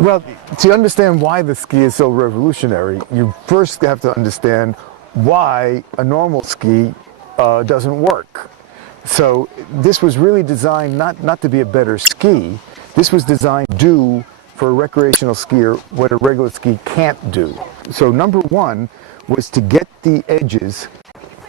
Well, to understand why the ski is so revolutionary, you first have to understand why a normal ski doesn't work. So this was really designed not to be a better ski. This was designed to do for a recreational skier what a regular ski can't do. So number one was to get the edges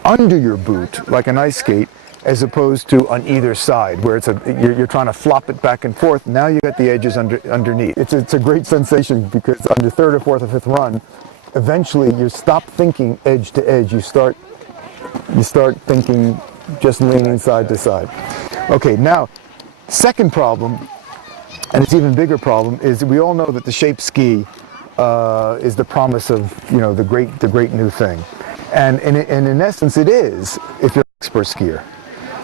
under your boot like an ice skate, as opposed to on either side where you're trying to flop it back and forth. Now you got the edges underneath. It's a great sensation because on the third or fourth or fifth run, eventually you stop thinking edge to edge. You start thinking just leaning side to side. Okay, now second problem, and it's even bigger problem, is we all know that the shape ski is the promise of the great new thing, and in essence it is if you're an expert skier.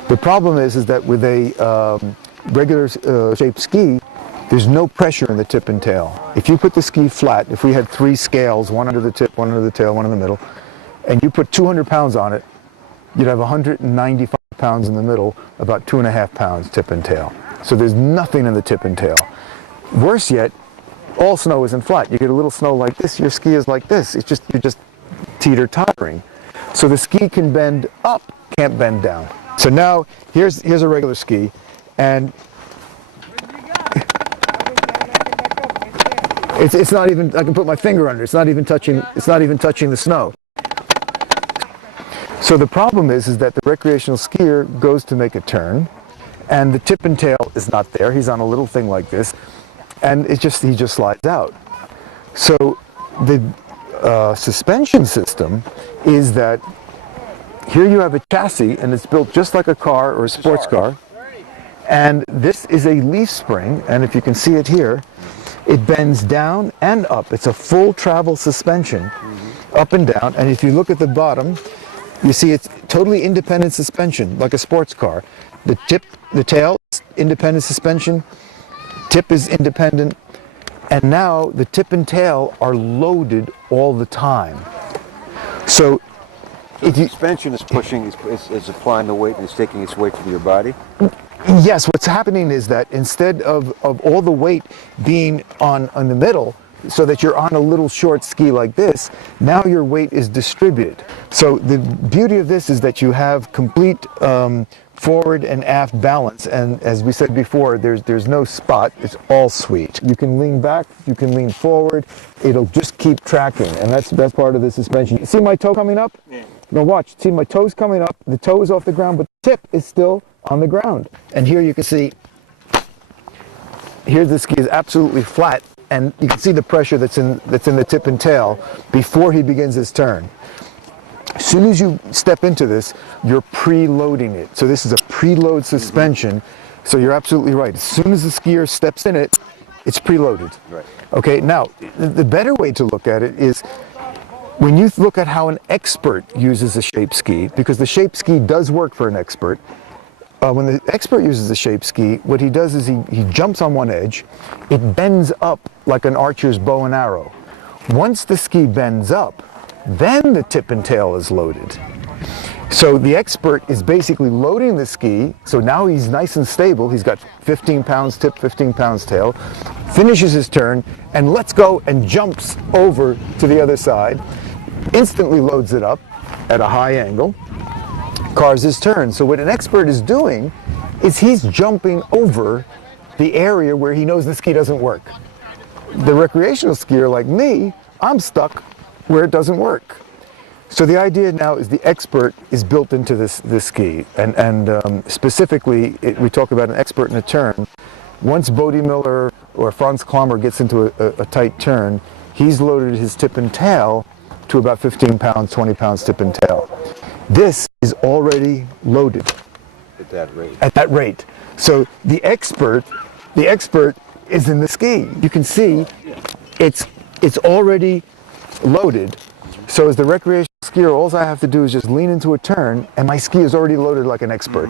The problem is that with a regular shape ski, there's no pressure in the tip and tail. If you put the ski flat, if we had 3 scales, one under the tip, one under the tail, one in the middle, and you put 200 pounds on it, you'd have 195 pounds in the middle, about 2.5 pounds tip and tail. So there's nothing in the tip and tail. Worse yet, all snow isn't flat. You get a little snow like this, your ski is like this. You're just teeter-tottering. So the ski can bend up, can't bend down. So now here's a regular ski, and it's not even, I can put my finger under it. It's not even touching the snow. So the problem is that the recreational skier goes to make a turn, and the tip and tail is not there. He's on a little thing like this, and he just slides out. So the suspension system is that here you have a chassis, and it's built just like a car or a sports car, and this is a leaf spring, and if you can see it here, it bends down and up. It's a full travel suspension, up and down, and if you look at the bottom, you see it's totally independent suspension, like a sports car. The tip, the tail, independent suspension, tip is independent, and now the tip and tail are loaded all the time. So if the suspension is pushing, is applying the weight and it's taking its weight from your body? Yes, what's happening is that instead of all the weight being on the middle, so that you're on a little short ski like this, now your weight is distributed. So the beauty of this is that you have complete forward and aft balance, and as we said before, there's no spot, it's all sweet. You can lean back, you can lean forward, it'll just keep tracking, and that's part of the suspension. You see my toe coming up? Yeah. Now watch, see my toe's coming up, the toe is off the ground, but the tip is still on the ground. And here you can see, here the ski is absolutely flat, and you can see the pressure that's in the tip and tail before he begins his turn. As soon as you step into this, you're preloading it. So this is a preload suspension. So you're absolutely right. As soon as the skier steps in it, it's preloaded. Right. Okay, now, the better way to look at it is when you look at how an expert uses a shape ski, because the shape ski does work for an expert. When the expert uses a shape ski, what he does is he jumps on one edge, it bends up like an archer's bow and arrow. Once the ski bends up, then the tip and tail is loaded. So the expert is basically loading the ski, so now he's nice and stable, he's got 15 pounds tip, 15 pounds tail, finishes his turn, and lets go and jumps over to the other side, instantly loads it up at a high angle, cars his turn. So what an expert is doing is he's jumping over the area where he knows the ski doesn't work. The recreational skier like me, I'm stuck where it doesn't work. So the idea now is the expert is built into this ski, and specifically we talk about an expert in a turn. Once Bodie Miller or Franz Klammer gets into a tight turn, he's loaded his tip and tail to about 15 pounds, 20 pounds tip and tail. This is already loaded at that rate. At that rate. So the expert is in the ski. You can see it's already loaded. So as the recreational skier, all I have to do is just lean into a turn, and my ski is already loaded like an expert.